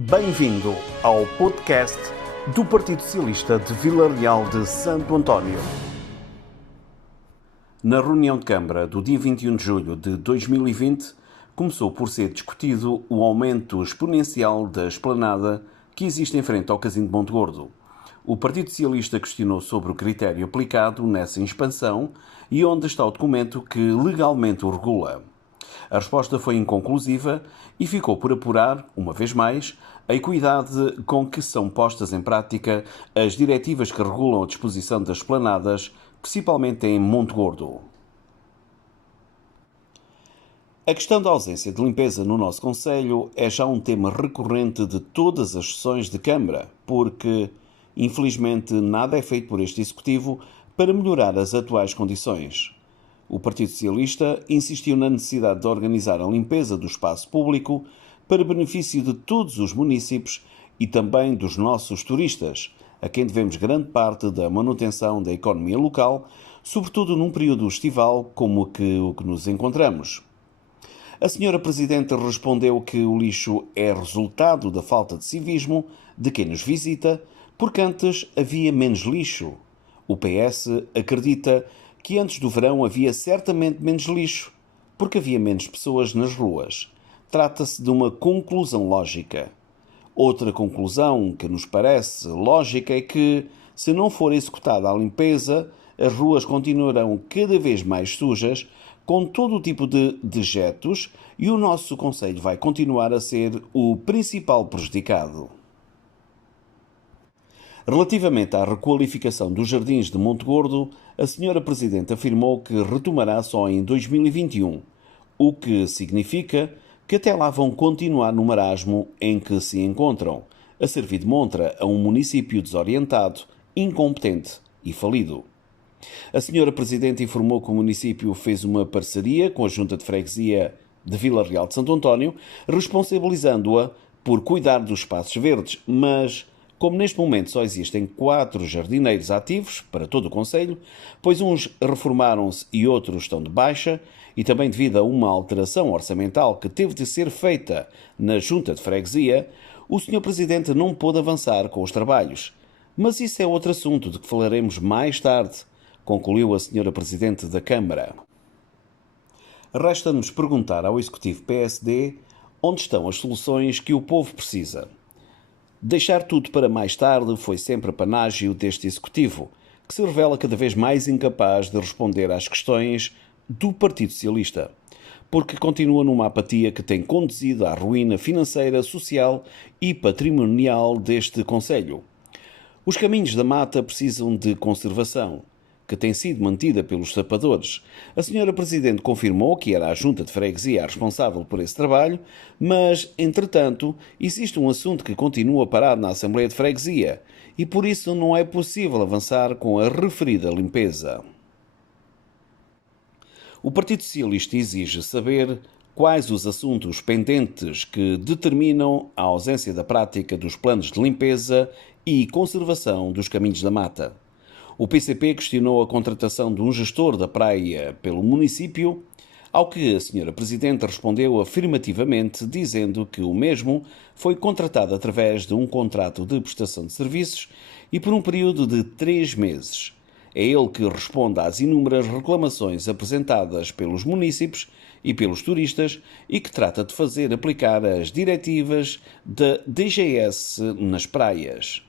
Bem-vindo ao podcast do Partido Socialista de Vila Real de Santo António. Na reunião de Câmara do dia 21 de julho de 2020, começou por ser discutido o aumento exponencial da esplanada que existe em frente ao Casino de Montegordo. O Partido Socialista questionou sobre o critério aplicado nessa expansão e onde está o documento que legalmente o regula. A resposta foi inconclusiva e ficou por apurar, uma vez mais, a equidade com que são postas em prática as diretivas que regulam a disposição das esplanadas, principalmente em Montegordo. A questão da ausência de limpeza no nosso concelho é já um tema recorrente de todas as sessões de Câmara, porque, infelizmente, nada é feito por este Executivo para melhorar as atuais condições. O Partido Socialista insistiu na necessidade de organizar a limpeza do espaço público para benefício de todos os munícipes e também dos nossos turistas, a quem devemos grande parte da manutenção da economia local, sobretudo num período estival como o que nos encontramos. A senhora Presidente respondeu que o lixo é resultado da falta de civismo de quem nos visita, porque antes havia menos lixo. O PS acredita que antes do verão havia certamente menos lixo, porque havia menos pessoas nas ruas. Trata-se de uma conclusão lógica. Outra conclusão que nos parece lógica é que, se não for executada a limpeza, as ruas continuarão cada vez mais sujas, com todo o tipo de dejetos, e o nosso concelho vai continuar a ser o principal prejudicado. Relativamente à requalificação dos jardins de Montegordo, a senhora Presidente afirmou que retomará só em 2021, o que significa que até lá vão continuar no marasmo em que se encontram, a servir de montra a um município desorientado, incompetente e falido. A senhora Presidente informou que o município fez uma parceria com a Junta de Freguesia de Vila Real de Santo António, responsabilizando-a por cuidar dos espaços verdes, mas como neste momento só existem 4 jardineiros ativos para todo o concelho, pois uns reformaram-se e outros estão de baixa, e também devido a uma alteração orçamental que teve de ser feita na Junta de Freguesia, o Sr. Presidente não pôde avançar com os trabalhos. Mas isso é outro assunto de que falaremos mais tarde, concluiu a Sra. Presidente da Câmara. Resta-nos perguntar ao Executivo PSD onde estão as soluções que o povo precisa. Deixar tudo para mais tarde foi sempre a panágio deste Executivo, que se revela cada vez mais incapaz de responder às questões do Partido Socialista, porque continua numa apatia que tem conduzido à ruína financeira, social e patrimonial deste concelho. Os caminhos da mata precisam de conservação, que tem sido mantida pelos sapadores. A senhora Presidente confirmou que era a Junta de Freguesia a responsável por esse trabalho, mas, entretanto, existe um assunto que continua parado na Assembleia de Freguesia e por isso não é possível avançar com a referida limpeza. O Partido Socialista exige saber quais os assuntos pendentes que determinam a ausência da prática dos planos de limpeza e conservação dos caminhos da mata. O PCP questionou a contratação de um gestor da praia pelo município, ao que a senhora Presidente respondeu afirmativamente, dizendo que o mesmo foi contratado através de um contrato de prestação de serviços e por um período de 3 meses. É ele que responde às inúmeras reclamações apresentadas pelos munícipes e pelos turistas e que trata de fazer aplicar as diretivas da DGS nas praias.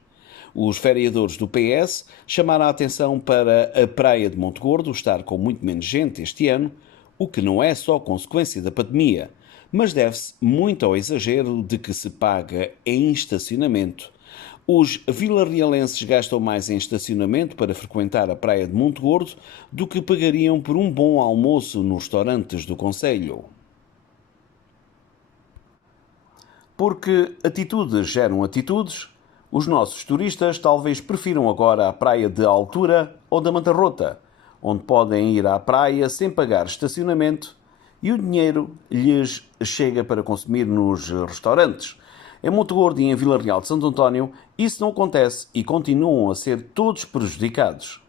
Os vereadores do PS chamaram a atenção para a praia de Montegordo estar com muito menos gente este ano, o que não é só consequência da pandemia, mas deve-se muito ao exagero de que se paga em estacionamento. Os vilarrealenses gastam mais em estacionamento para frequentar a praia de Montegordo do que pagariam por um bom almoço nos restaurantes do concelho. Porque atitudes geram atitudes, os nossos turistas talvez prefiram agora a praia de Altura ou da Manta Rota, onde podem ir à praia sem pagar estacionamento e o dinheiro lhes chega para consumir nos restaurantes. Em Montegordo e em Vila Real de Santo António, isso não acontece e continuam a ser todos prejudicados.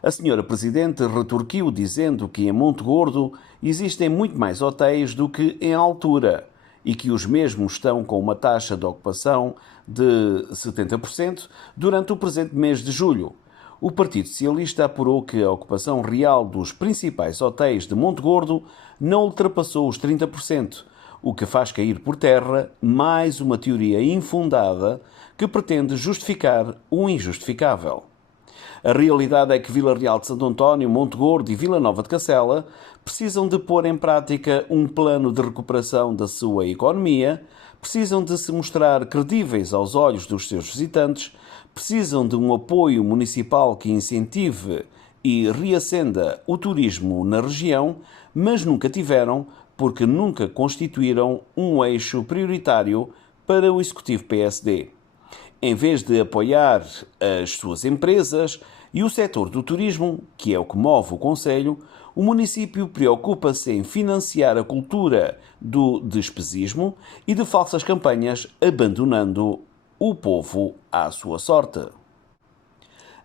A senhora Presidente retorquiu dizendo que em Montegordo existem muito mais hotéis do que em Altura e que os mesmos estão com uma taxa de ocupação de 70% durante o presente mês de julho. O Partido Socialista apurou que a ocupação real dos principais hotéis de Monte Gordo não ultrapassou os 30%, o que faz cair por terra mais uma teoria infundada que pretende justificar o injustificável. A realidade é que Vila Real de Santo António, Monte Gordo e Vila Nova de Cacela precisam de pôr em prática um plano de recuperação da sua economia, precisam de se mostrar credíveis aos olhos dos seus visitantes, precisam de um apoio municipal que incentive e reacenda o turismo na região, mas nunca tiveram, porque nunca constituíram um eixo prioritário para o Executivo PSD. Em vez de apoiar as suas empresas e o setor do turismo, que é o que move o concelho, o município preocupa-se em financiar a cultura do despesismo e de falsas campanhas, abandonando o povo à sua sorte.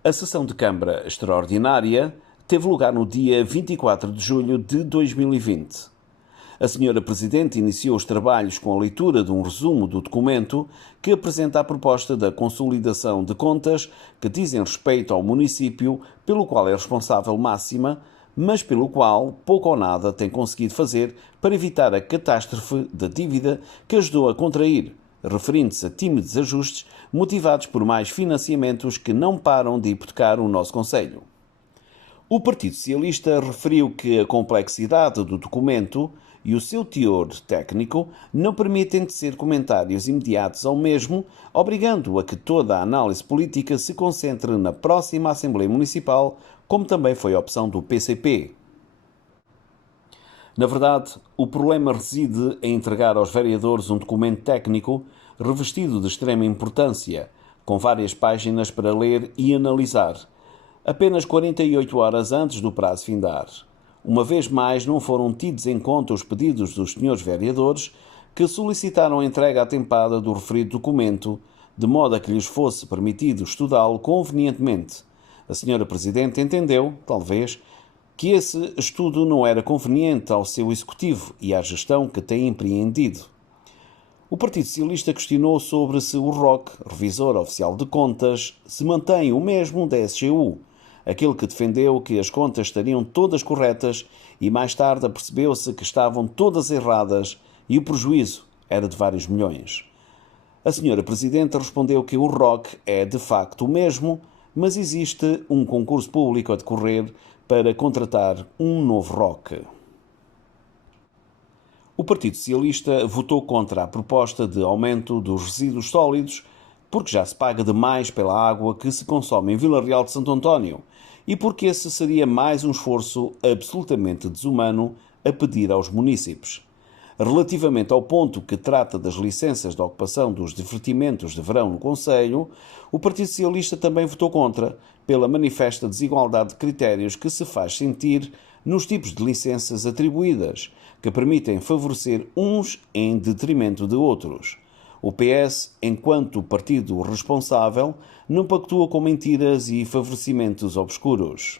A sessão de Câmara extraordinária teve lugar no dia 24 de julho de 2020. A senhora Presidente iniciou os trabalhos com a leitura de um resumo do documento que apresenta a proposta da consolidação de contas que dizem respeito ao município, pelo qual é responsável máxima, mas pelo qual pouco ou nada tem conseguido fazer para evitar a catástrofe da dívida que ajudou a contrair, referindo-se a tímidos ajustes motivados por mais financiamentos que não param de hipotecar o nosso concelho. O Partido Socialista referiu que a complexidade do documento e o seu teor técnico não permitem tecer comentários imediatos ao mesmo, obrigando a que toda a análise política se concentre na próxima Assembleia Municipal, como também foi a opção do PCP. Na verdade, o problema reside em entregar aos vereadores um documento técnico revestido de extrema importância, com várias páginas para ler e analisar, apenas 48 horas antes do prazo findar. Uma vez mais, não foram tidos em conta os pedidos dos senhores vereadores que solicitaram a entrega atempada do referido documento, de modo a que lhes fosse permitido estudá-lo convenientemente. A senhora Presidente entendeu, talvez, que esse estudo não era conveniente ao seu Executivo e à gestão que tem empreendido. O Partido Socialista questionou sobre se o ROC, Revisor Oficial de Contas, se mantém o mesmo da SGU, aquele que defendeu que as contas estariam todas corretas e mais tarde apercebeu-se que estavam todas erradas e o prejuízo era de vários milhões. A senhora Presidente respondeu que o ROC é de facto o mesmo, mas existe um concurso público a decorrer para contratar um novo ROC. O Partido Socialista votou contra a proposta de aumento dos resíduos sólidos porque já se paga demais pela água que se consome em Vila Real de Santo António e porque esse seria mais um esforço absolutamente desumano a pedir aos munícipes. Relativamente ao ponto que trata das licenças de ocupação dos divertimentos de verão no concelho, o Partido Socialista também votou contra, pela manifesta desigualdade de critérios que se faz sentir nos tipos de licenças atribuídas, que permitem favorecer uns em detrimento de outros. O PS, enquanto partido responsável, não pactua com mentiras e favorecimentos obscuros.